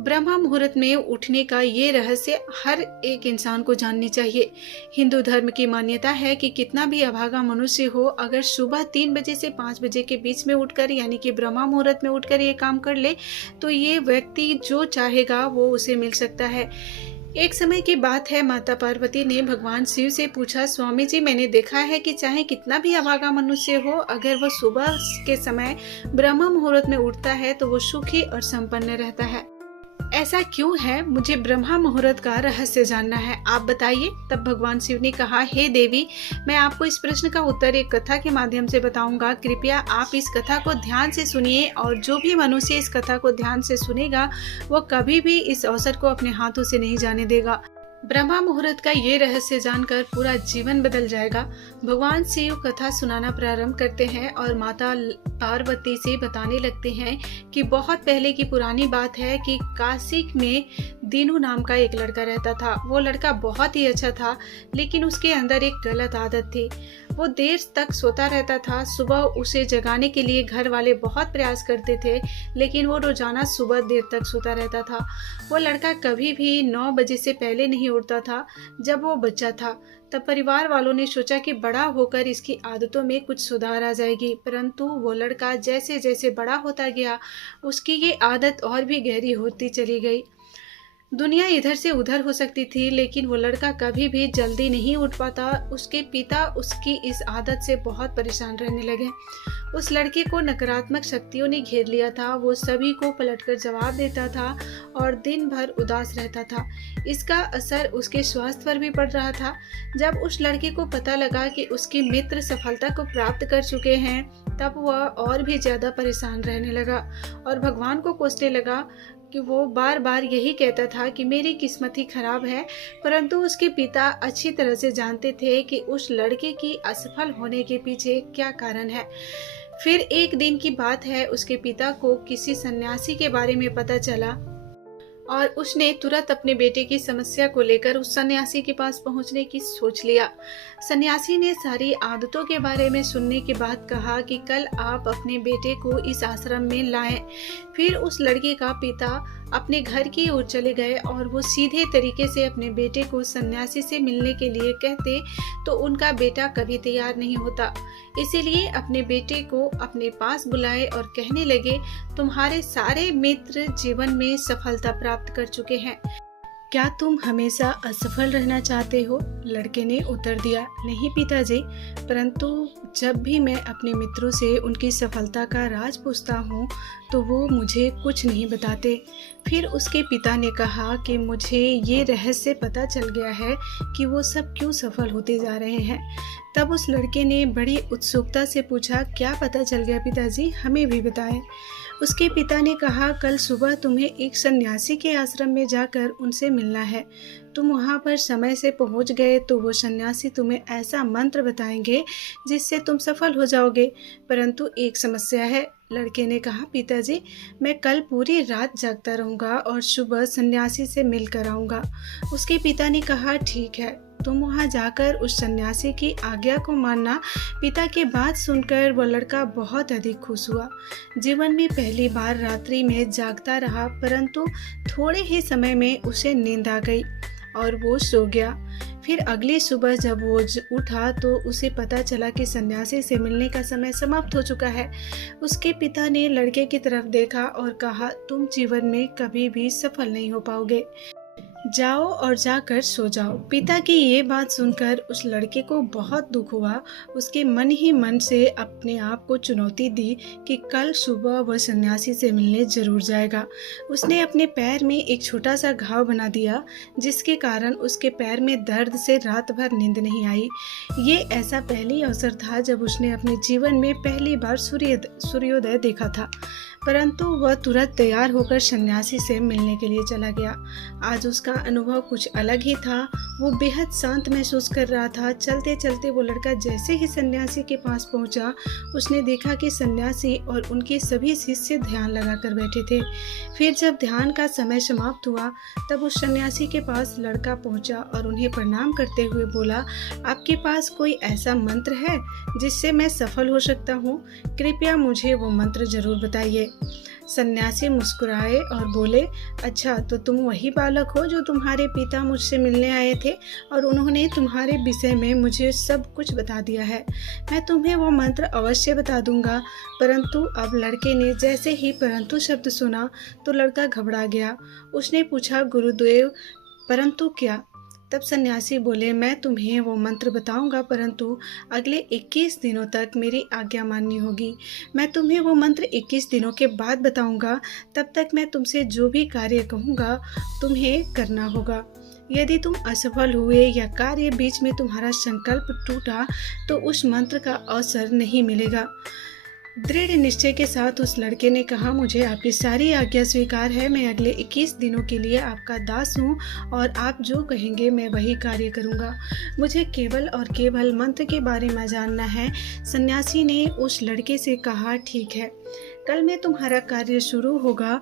ब्रह्मा मुहूर्त में उठने का ये रहस्य हर एक इंसान को जाननी चाहिए। हिंदू धर्म की मान्यता है कि कितना भी अभागा मनुष्य हो, अगर सुबह 3 बजे से 5 बजे के बीच में उठकर यानी कि ब्रह्मा मुहूर्त में उठकर ये काम कर ले तो ये व्यक्ति जो चाहेगा वो उसे मिल सकता है। एक समय की बात है, माता पार्वती ने भगवान शिव से पूछा, स्वामी जी मैंने देखा है कि चाहे कितना भी अभागा मनुष्य हो, अगर वह सुबह के समय ब्रह्मा मुहूर्त में उठता है तो वो सुखी और संपन्न रहता है। ऐसा क्यों है? मुझे ब्रह्मा मुहूर्त का रहस्य जानना है, आप बताइए। तब भगवान शिव ने कहा, हे देवी, मैं आपको इस प्रश्न का उत्तर एक कथा के माध्यम से बताऊंगा। कृपया आप इस कथा को ध्यान से सुनिए और जो भी मनुष्य इस कथा को ध्यान से सुनेगा वो कभी भी इस अवसर को अपने हाथों से नहीं जाने देगा। ब्रह्मा मुहूर्त का ये रहस्य जानकर पूरा जीवन बदल जाएगा। भगवान शिव कथा सुनाना प्रारंभ करते हैं और माता पार्वती से बताने लगते हैं कि बहुत पहले की पुरानी बात है कि काशी में दीनू नाम का एक लड़का रहता था। वो लड़का बहुत ही अच्छा था, लेकिन उसके अंदर एक गलत आदत थी। वो देर तक सोता रहता था। सुबह उसे जगाने के लिए घर वाले बहुत प्रयास करते थे, लेकिन वो रोजाना सुबह देर तक सोता रहता था। वो लड़का कभी भी 9 बजे से पहले नहीं उठता था। जब वो बच्चा था तब परिवार वालों ने सोचा कि बड़ा होकर इसकी आदतों में कुछ सुधार आ जाएगी, परंतु वो लड़का जैसे जैसे बड़ा होता गया उसकी ये आदत और भी गहरी होती चली गई। दुनिया इधर से उधर हो सकती थी, लेकिन वो लड़का कभी भी जल्दी नहीं उठ पाता। उसके पिता उसकी इस आदत से बहुत परेशान रहने लगे। उस लड़के को नकारात्मक शक्तियों ने घेर लिया था। वो सभी को पलटकर जवाब देता था और दिन भर उदास रहता था। इसका असर उसके स्वास्थ्य पर भी पड़ रहा था। जब उस लड़के को पता लगा कि उसके मित्र सफलता को प्राप्त कर चुके हैं, तब वह और भी ज्यादा परेशान रहने लगा और भगवान को कोसने लगा कि वो बार बार यही कहता था कि मेरी किस्मत ही खराब है। परंतु उसके पिता अच्छी तरह से जानते थे कि उस लड़के की असफल होने के पीछे क्या कारण है। फिर एक दिन की बात है, उसके पिता को किसी सन्यासी के बारे में पता चला और उसने तुरंत अपने बेटे की समस्या को लेकर उस सन्यासी के पास पहुंचने की सोच लिया। सन्यासी ने सारी आदतों के बारे में सुनने के बाद कहा कि कल आप अपने बेटे को इस आश्रम में लाएं। फिर उस लड़के का पिता अपने घर की ओर चले गए और वो सीधे तरीके से अपने बेटे को सन्यासी से मिलने के लिए कहते तो उनका बेटा कभी तैयार नहीं होता। इसीलिए अपने बेटे को अपने पास बुलाए और कहने लगे, तुम्हारे सारे मित्र जीवन में सफलता प्राप्त कर चुके हैं, क्या तुम हमेशा असफल रहना चाहते हो? लड़के ने उत्तर दिया, नहीं पिताजी, परंतु जब भी मैं अपने मित्रों से उनकी सफलता का राज पूछता हूँ तो वो मुझे कुछ नहीं बताते। फिर उसके पिता ने कहा कि मुझे ये रहस्य पता चल गया है कि वो सब क्यों सफल होते जा रहे हैं। तब उस लड़के ने बड़ी उत्सुकता से पूछा, क्या पता चल गया पिताजी, हमें भी बताएं। उसके पिता ने कहा, कल सुबह तुम्हें एक सन्यासी के आश्रम में जाकर उनसे मिलना है। तुम वहाँ पर समय से पहुँच गए तो वो सन्यासी तुम्हें ऐसा मंत्र बताएंगे जिससे तुम सफल हो जाओगे, परंतु एक समस्या है। लड़के ने कहा, पिताजी, मैं कल पूरी रात जागता रहूँगा और सुबह सन्यासी से मिल कर आऊँगा। उसके पिता ने कहा, ठीक है, तुम वहाँ जाकर उस सन्यासी की आज्ञा को मानना। पिता की बात सुनकर वह लड़का बहुत अधिक खुश हुआ। जीवन में पहली बार रात्रि में जागता रहा, परंतु थोड़े ही समय में उसे नींद आ गई और वो सो गया। फिर अगली सुबह जब वो उठा तो उसे पता चला कि सन्यासी से मिलने का समय समाप्त हो चुका है। उसके पिता ने लड़के की तरफ देखा और कहा, तुम जीवन में कभी भी सफल नहीं हो पाओगे, जाओ और जाकर सो जाओ। पिता की ये बात सुनकर उस लड़के को बहुत दुख हुआ। उसके मन ही मन से अपने आप को चुनौती दी कि कल सुबह वह सन्यासी से मिलने जरूर जाएगा। उसने अपने पैर में एक छोटा सा घाव बना दिया, जिसके कारण उसके पैर में दर्द से रात भर नींद नहीं आई। ये ऐसा पहली अवसर था जब उसने अपने जीवन में पहली बार सूर्योदय देखा था, परंतु वह तुरंत तैयार होकर सन्यासी से मिलने के लिए चला गया। आज उसका अनुभव कुछ अलग ही था। वो बेहद शांत महसूस कर रहा था। चलते चलते वो लड़का जैसे ही सन्यासी के पास पहुंचा, उसने देखा कि सन्यासी और उनके सभी शिष्य ध्यान लगाकर बैठे थे। फिर जब ध्यान का समय समाप्त हुआ तब उस सन्यासी के पास लड़का पहुंचा और उन्हें प्रणाम करते हुए बोला, आपके पास कोई ऐसा मंत्र है जिससे मैं सफल हो सकता हूँ? कृपया मुझे वो मंत्र जरूर बताइए। सन्यासी मुस्कुराए और बोले, अच्छा तो तुम वही बालक हो जो तुम्हारे पिता मुझसे मिलने आए थे और उन्होंने तुम्हारे विषय में मुझे सब कुछ बता दिया है। मैं तुम्हें वो मंत्र अवश्य बता दूंगा। परंतु अब लड़के ने जैसे ही परंतु शब्द सुना तो लड़का घबरा गया। उसने पूछा, गुरुदेव परंतु क्या? तब सन्यासी बोले, मैं तुम्हें वो मंत्र बताऊंगा, परंतु अगले 21 दिनों तक मेरी आज्ञा माननी होगी। मैं तुम्हें वो मंत्र 21 दिनों के बाद बताऊंगा। तब तक मैं तुमसे जो भी कार्य कहूँगा तुम्हें करना होगा। यदि तुम असफल हुए या कार्य बीच में तुम्हारा संकल्प टूटा तो उस मंत्र का अवसर नहीं मिलेगा। दृढ़ निश्चय के साथ उस लड़के ने कहा, मुझे आपकी सारी आज्ञा स्वीकार है। मैं अगले 21 दिनों के लिए आपका दास हूँ और आप जो कहेंगे मैं वही कार्य करूँगा। मुझे केवल और केवल मंत्र के बारे में जानना है। सन्यासी ने उस लड़के से कहा, ठीक है, कल में तुम्हारा कार्य शुरू होगा।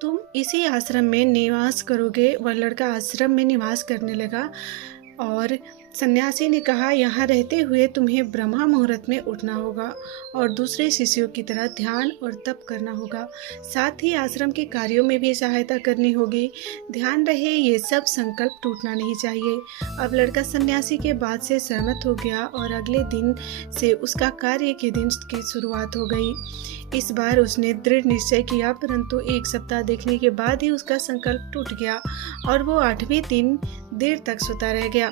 तुम इसी आश्रम में निवास करोगे। वह लड़का आश्रम में निवास करने लगा और सन्यासी ने कहा, यहाँ रहते हुए तुम्हें ब्रह्मा मुहूर्त में उठना होगा और दूसरे शिष्यों की तरह ध्यान और तप करना होगा। साथ ही आश्रम के कार्यों में भी सहायता करनी होगी। ध्यान रहे ये सब संकल्प टूटना नहीं चाहिए। अब लड़का सन्यासी के बात से सहमत हो गया और अगले दिन से उसका कार्य के दिन की शुरुआत हो गई। इस बार उसने दृढ़ निश्चय किया, परंतु 1 सप्ताह देखने के बाद ही उसका संकल्प टूट गया और वो 8वें दिन देर तक सोता रह गया।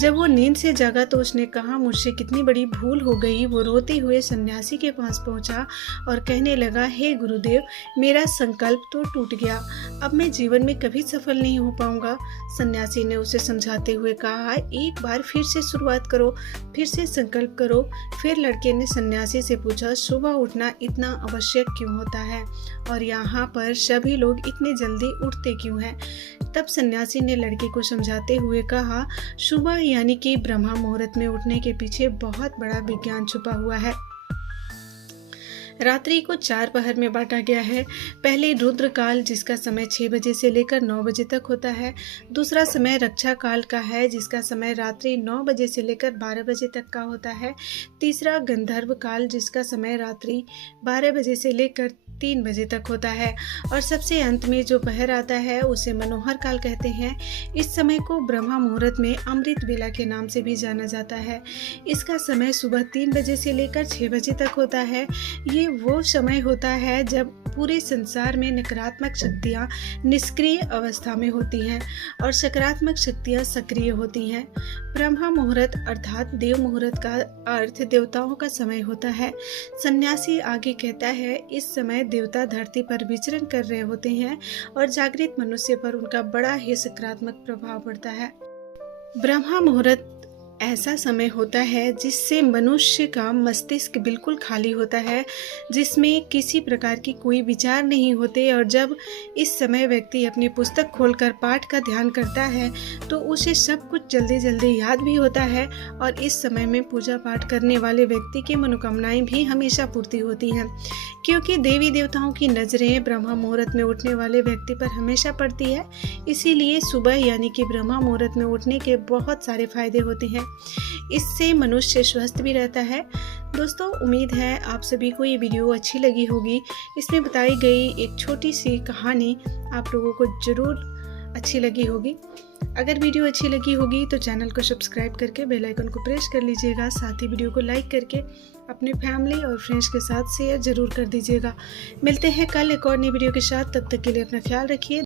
जब वो नींद से जागा तो उसने कहा, मुझसे कितनी बड़ी भूल हो गई। वो रोते हुए सन्यासी के पास पहुंचा और कहने लगा, हे गुरुदेव, मेरा संकल्प तो टूट गया। अब मैं जीवन में कभी सफल नहीं हो पाऊंगा। सन्यासी ने उसे समझाते हुए कहा, एक बार फिर से शुरुआत करो, फिर से संकल्प करो। फिर लड़के ने सन्यासी से पूछा, सुबह उठना इतना आवश्यक क्यों होता है और यहाँ पर सभी लोग इतने जल्दी उठते क्यों हैं? तब सन्यासी ने लड़के को समझाते हुए कहा, सुबह यानी कि ब्रह्मा मुहूर्त में उठने के पीछे बहुत बड़ा विज्ञान छुपा हुआ है। रात्रि को 4 पहर में बांटा गया है। पहले रुद्र काल जिसका समय 6 बजे से लेकर 9 बजे तक होता है। दूसरा समय रक्षा काल का है जिसका समय रात्रि 9 बजे से लेकर 12 बजे तक का होता है। तीसरा गंधर्व काल जिसका समय रात्रि 12 बजे से लेकर 3 बजे तक होता है और सबसे अंत में जो पहर आता है उसे मनोहर काल कहते हैं। इस समय को ब्रह्मा मुहूर्त में अमृत बेला के नाम से भी जाना जाता है। इसका समय सुबह 3 बजे से लेकर 6 बजे तक होता है। ये वो समय होता है जब पूरे संसार में नकारात्मक शक्तियाँ निष्क्रिय अवस्था में होती हैं और सकारात्मक शक्तियाँ सक्रिय होती हैं। ब्रह्मा मुहूर्त अर्थात देव मुहूर्त का अर्थ देवताओं का समय होता है। सन्यासी आगे कहता है, इस समय देवता धरती पर विचरण कर रहे होते हैं और जागृत मनुष्य पर उनका बड़ा ही सकारात्मक प्रभाव पड़ता है। ब्रह्मा मुहूर्त ऐसा समय होता है जिससे मनुष्य का मस्तिष्क बिल्कुल खाली होता है, जिसमें किसी प्रकार की कोई विचार नहीं होते और जब इस समय व्यक्ति अपनी पुस्तक खोलकर पाठ का ध्यान करता है तो उसे सब कुछ जल्दी जल्दी याद भी होता है और इस समय में पूजा पाठ करने वाले व्यक्ति की मनोकामनाएं भी हमेशा पूर्ति होती हैं, क्योंकि देवी देवताओं की नज़रें ब्रह्मा मुहूर्त में उठने वाले व्यक्ति पर हमेशा पड़ती है। इसीलिए सुबह यानी कि ब्रह्मा मुहूर्त में उठने के बहुत सारे फायदे होते हैं। इससे मनुष्य स्वस्थ भी रहता है। दोस्तों, उम्मीद है आप सभी को ये वीडियो अच्छी लगी होगी। इसमें बताई गई एक छोटी सी कहानी आप लोगों को ज़रूर अच्छी लगी होगी। अगर वीडियो अच्छी लगी होगी तो चैनल को सब्सक्राइब करके बेल आइकन को प्रेस कर लीजिएगा। साथ ही वीडियो को लाइक करके अपने फैमिली और फ्रेंड्स के साथ शेयर ज़रूर कर दीजिएगा। मिलते हैं कल एक और नई वीडियो के साथ। तब तक के लिए अपना ख्याल रखिए।